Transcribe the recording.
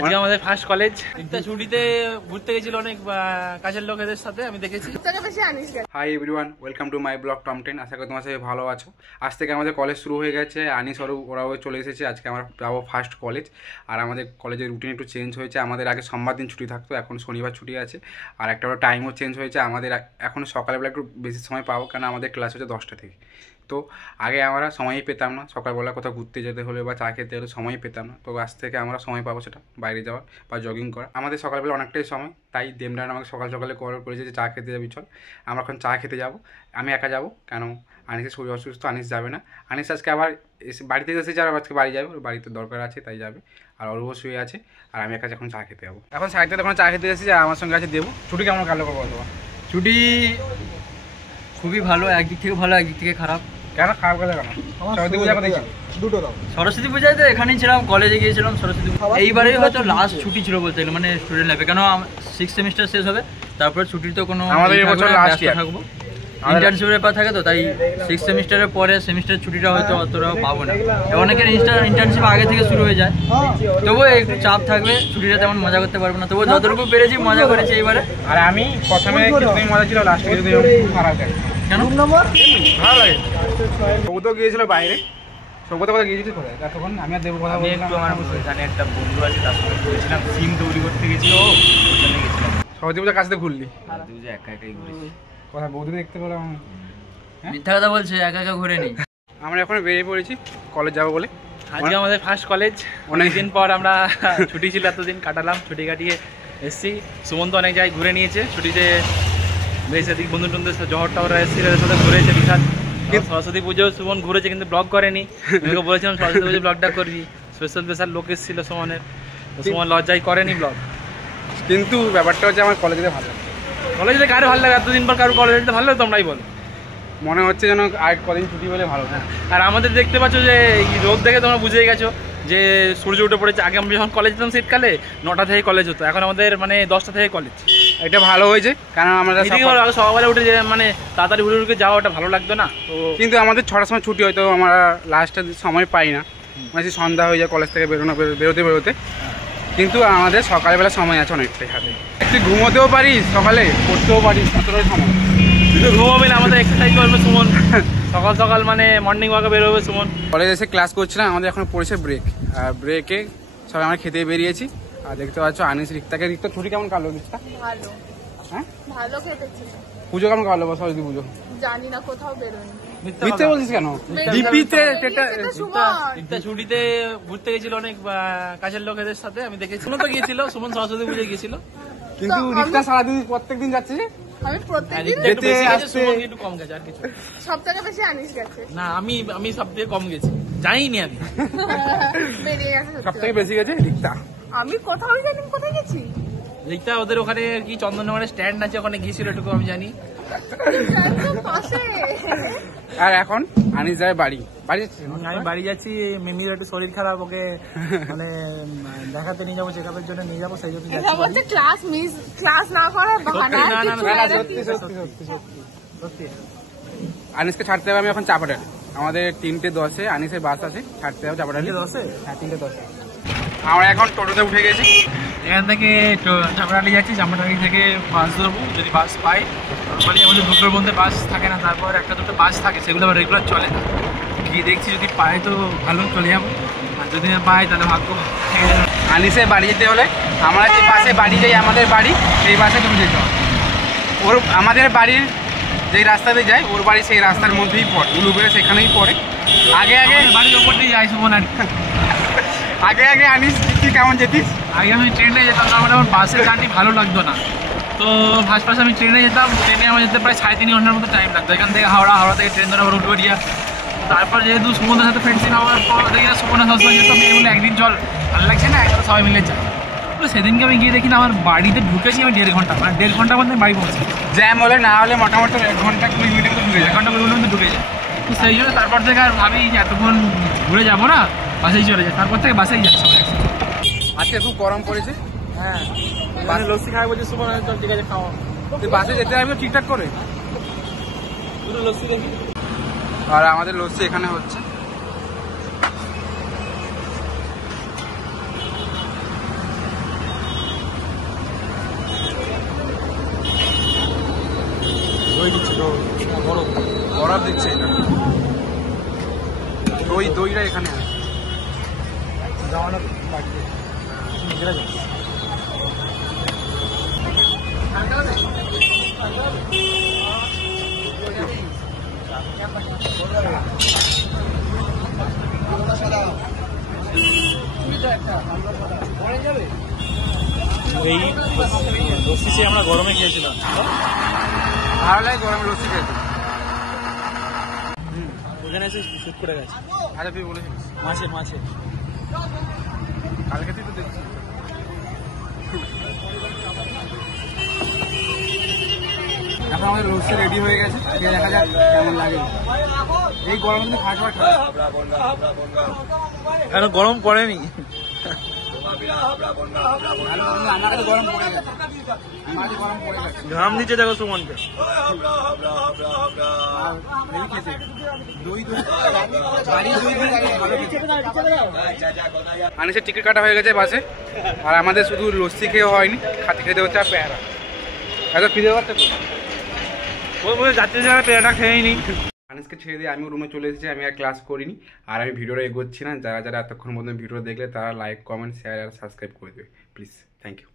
আজকে আমাদের first college ছুটিতে ঘুরতে গেছিল অনেক কাছের লোকেদের সাথে আমি দেখেছি। Hi everyone, welcome to my blog Tom 10। আশা করি তোমার সাথে ভালো আছো। আজ থেকে আমাদের কলেজ শুরু হয়ে গেছে, আনিস ওরাও চলে এসেছে। আজকে আমরা যাবো ফার্স্ট কলেজ। আর আমাদের কলেজের রুটিন একটু চেঞ্জ হয়েছে। আমাদের আগে সোমবার দিন ছুটি থাকতো, এখন শনিবার ছুটি আছে। আর একটা টাইমও চেঞ্জ হয়েছে। আমাদের এখন সকালবেলা একটু বেশি সময় পাবো, কারণ আমাদের ক্লাস হচ্ছে 10টা থেকে। তো আগে আমরা সময়ই পেতাম না, সকালবেলা কোথাও ঘুরতে যেতে হলে বা চা খেতে হলে সময়ই পেতাম না। তো আজ থেকে আমরা সময় পাবো সেটা বাইরে যাওয়ার বা জগিং করা। আমাদের সকালবেলা অনেকটাই সময়, তাই দেমরান আমাকে সকাল সকালে কল করেছে যে চা খেতে যাবি চল। আমরা এখন চা খেতে যাব। আমি একা যাব, কেন আনিসের শরীর অসুস্থ, আনিস যাবে না। আনিস আজকে আবার বাড়িতে এসেছে, আর আজকে বাড়ি যাবে, ওর বাড়িতে দরকার আছে তাই যাবে। আর অল্প শুয়ে আছে, আর আমি একা এখন চা খেতে যাবো। এখন সাইডে এখন চা খেতে এসেছি, আর আমার সঙ্গে আছে দেবো। ছুটি কেমন কাটলো বলতো? ছুটি খুবই ভালো, একদিক থেকে ভালো একদিক থেকে খারাপ। কেন খারাপ গেলে কেন? সরস্বতী পূজা কথা দুটো দাও। সরস্বতী পূজায় তো এখানেই ছিলাম, কলেজে গিয়েছিলাম সরস্বতী পূজা। এইবারেই হয়তো লাস্ট ছুটি ছিল বলতে গেলে, মানে স্টুডেন্ট লাইফে, কেন 6 সেমিস্টার শেষ হবে, তারপর ছুটির তো কোনো আমাদের এই বছর লাস্ট ইয়ার থাকবো, ইন্টার্নশিপের ব্যাপার থাকে তো, তাই 6 সেমিস্টারের পরে সেমিস্টার ছুটিটা হয়তো অতটাও পাবো না। অনেকের ইন্টার্নশিপ আগে থেকে শুরু হয়ে যায়, তবুও একটু চাপ থাকবে, ছুটিটা তেমন মজা করতে পারবো না। তবুও যতটুকু পেরেছি মজা করেছি এইবারে। আর আমি প্রথমে কিছুদিন মজা ছিল, লাস্টে কিছুদিন খারাপ গেছে। কেন ভালো লাগে। সৌগত গিয়েছিল বাইরে। সৌগত কথা গিয়েছিস কোথায়? তখন আমি আর দেবো কথা আমি একটু আমার এখানে একটা বন্ধু আছে, তার সঙ্গে ঘুরেছিলাম, সিম তৈরি করতে গেছিল, ওখানে গেছিলাম। সরস্বতী পূজার কাছে ঘুরলি? একা একাই ঘুরেছি। কথা বৌদি দেখতে পেলাম। মিথ্যা কথা বলছে, একা একা ঘুরে নি। আমরা এখন বেরিয়ে পড়েছি কলেজ যাবো বলে। আজকে আমাদের ফার্স্ট কলেজ, অনেকদিন পর আমরা ছুটি ছিল, এতদিন কাটালাম, ছুটি কাটিয়ে এসেছি। সুমন তো অনেক জায়গায় ঘুরে নিয়েছে ছুটিতে, বেশ এদিক বন্ধু টন্ধুদের সাথে জহর টহর এসেছিল, এদের সাথে ঘুরেছে বিশাল। সরস্বতী পুজো সুমন ঘুরেছে, কিন্তু ব্লগ করেনি। আমি বলেছিলাম সরস্বতী পুজো ব্লগটা করবি, স্পেশাল স্পেশাল লোক এসেছিল সুমনের, সুমন লজ্জায় করেনি ব্লগ। কিন্তু ব্যাপারটা হচ্ছে আমার কলেজে ভালো, কলেজে কারো ভালো লাগে, এতদিন পর কারো কলেজে ভালো লাগে, তোমরাই বলো। মনে হচ্ছে যেন আর কদিন ছুটি পেলে ভালো। হ্যাঁ, আর আমাদের দেখতে পাচ্ছ যে রোদ দেখে তোমরা বুঝেই গেছো যে সূর্য উঠে পড়েছে। আগে আমরা যখন কলেজ যেতাম শীতকালে 9টা থেকে কলেজ হতো, এখন আমাদের মানে 10টা থেকে কলেজ। এটা ভালো হয়েছে, কারণ আমরা সকালে উঠে যে মানে তাড়াতাড়ি উঠে উঠে যাওয়া, ওটা ভালো লাগতো না। তো কিন্তু আমাদের 6টার সময় ছুটি হয়তো আমরা লাস্টে সময় পাই না, মানে সন্ধ্যা হয়ে যায় কলেজ থেকে বেরোতে। কিন্তু আমাদের সকালবেলা সময় আছে অনেকটাই হাতে, একটু ঘুমোতেও পারি, সকালে পড়তেও পারি, ততটাই সময়। কিন্তু ঘুমাবে না, আমাদের এক্সারসাইজ করবে সুমন, সকাল সকাল মানে মর্নিং ওয়াকে বেরোবে সুমন। কলেজে এসে ক্লাস করছিলাম, আমাদের এখন পড়েছে ব্রেক। আর ব্রেকে সবাই আমরা খেতে বেরিয়েছি। আর দেখতে পাচ্ছ আনিস রিক্তাকে। রিক্তা ছুটি কেমন কাটলো? রিক্তা ভালো, হ্যাঁ ভালো খেতেছি। পুজো কেমন কাটলো? সরস্বতী পুজো জানি না, কোথাও বেরোয়নি। মিথ্যে বলছিস কেন? ছুটিতে ঘুরতে গেছিল অনেক কাছের লোকেদের সাথে আমি দেখেছি। সুমন তো গিয়েছিল, সুমন সরস্বতী পুজো গিয়েছিল। কিন্তু রিক্তা সারাদিন প্রত্যেকদিন যাচ্ছে যে। আমি প্রত্যেকদিন একটু কম গেছে, আর কিছু সব থেকে বেশি আনিস গেছে। না, আমি সব থেকে কম গেছি, জানিনি আমি। বেরিয়ে গেছে সব থেকে বেশি গেছে রিক্তা। আমি কোথাও জানি কোথায় গেছি। রিক্তা ওদের ওখানে কি চন্দননগরের স্ট্যান্ড আছে, ওখানে গিয়েছিল, এটুকু আমি জানি। আর এখন আনিস যায় বাড়ি। আমি বাড়ি যাচ্ছি, মিমির একটু শরীর খারাপ, ওকে মানে দেখাতে নিয়ে যাবো, চেকআপের জন্য নিয়ে যাবো, সেই জন্য যাচ্ছি। ক্লাস না করার বাহানা। সত্যি আনিসকে ছাড়তে হবে আমি এখন চাপাটালি। আমাদের 3:10-এ আনিসের বাস আছে, ছাড়তে হবে চাপাটালি। 10-এ? হ্যাঁ, 3:10-এ। আমরা এখন টোটোতে উঠে গেছি, এখান থেকে চাপড়ালি যাচ্ছি। চাপড়ালি থেকে বাস ধরবো, যদি বাস পাই। নর্মালি আমাদের দুটোর মধ্যে বাস থাকে না, তারপর একটা দুটো বাস থাকে, সেগুলো আবার রেগুলার চলে না। গিয়ে দেখছি যদি পাই তো ভালো, চলে যাবো, আর যদি না পাই তাহলে ভাগ্য। আনিসের বাড়ি যেতে হলে আমরা যে বাসে বাড়ি যাই, আমাদের বাড়ি সেই বাসে তুমি যেতে হবে। আমাদের বাড়ির যেই রাস্তাতে যাই, ওর বাড়ি সেই রাস্তার মধ্যেই পড়ে, উলুবেড়ে সেখানেই পড়ে। আগে বাড়ির ওপর দিয়ে যাই সুমন। আর আগে আনিস তুই কেমন যেতিস? আগে আমি ট্রেনে যেতাম, আমার বাসের জার্নি ভালো লাগতো না। তো ফার্স্ট আমি ট্রেনে যেতাম, ট্রেনে আমার যেতে প্রায় 3.5 ঘন্টার মতো টাইম লাগতো। এখান থেকে হাওড়া থেকে ট্রেন ধরে আবার উঠবড়িয়া। তারপর যেহেতু সুমনের সাথে ফ্রেন্ডশিপ হওয়ার পর দেখি না সুমনের সবসময় যেত, আমি এগুলো একদিন চল ভালো লাগছে না, একসাথে সবাই মিলে যাই। তো সেদিনকে আমি গিয়ে দেখি না, আমার বাড়িতে ঢুকেছি আমি 1.5 ঘন্টা, মানে 1.5 ঘন্টার মধ্যে বাড়ি পৌঁছি। জ্যাম হলে না হলে মোটামুটি 1 ঘন্টা 20 মিনিটের মধ্যে ঢুকে যায়, 1 ঘন্টা 20 মিনিটের মধ্যে ঢুকে যায়। তো সেই জন্য তারপর থেকে আর ভাবি যে এতক্ষণ ঘুরে যাবো না, বাসেই চলে যায়। তারপর থেকে বাসেই যাচ্ছে সবাই। আজকে খুব গরম পড়েছে। হ্যাঁ, লস্যি খাই বলছে সুমন, চল ঠিক আছে খাওয়া। তুই বাসে যেতে হবে ঠিকঠাক করে, দুটো লস্যি দেখি। আর আমাদের লস্যি এখানে হচ্ছে। বরফ দিচ্ছে এটা। দইটা এখানে আছে। এই লস্যি আমরা গরমে খেয়েছিলাম, ভালো লাগে গরমে লস্যি খেতে। ওখানে এসে শুট করে গেছে। আচ্ছা তুই বলেছিস মাছে কালকে তুই তো দেখছিস। এখন আমাদের লস্যি রেডি হয়ে গেছে, খেয়ে দেখা যাক কেমন লাগে। এই গরমে কিন্তু খাবার কেন গরম পড়েনি? আমার কাছে গরম পড়ে গেছে, আমার কাছে গরম পড়ে গেছে। ঘাম দিচ্ছে দেখো সুমনকে। আনিসের টিকিট কাটা হয়ে গেছে বাসে, আর আমাদের শুধু লস্যি খেয়ে হয়নি, খেতে হচ্ছে আর পেয়ারা। এত খিদে পাচ্ছে তো যাত্রী যারা পেয়ারাটা খেয়েই নি। আনিসকে ছেড়ে দিয়ে আমি রুমে চলে এসেছি, আমি আর ক্লাস করিনি, আর আমি ভিডিওটা এগোচ্ছি না। যারা যারা এতক্ষণ পর্যন্ত ভিডিও দেখলে তারা লাইক, কমেন্ট, শেয়ার আর সাবস্ক্রাইব করে দেবে প্লিজ। Thank you.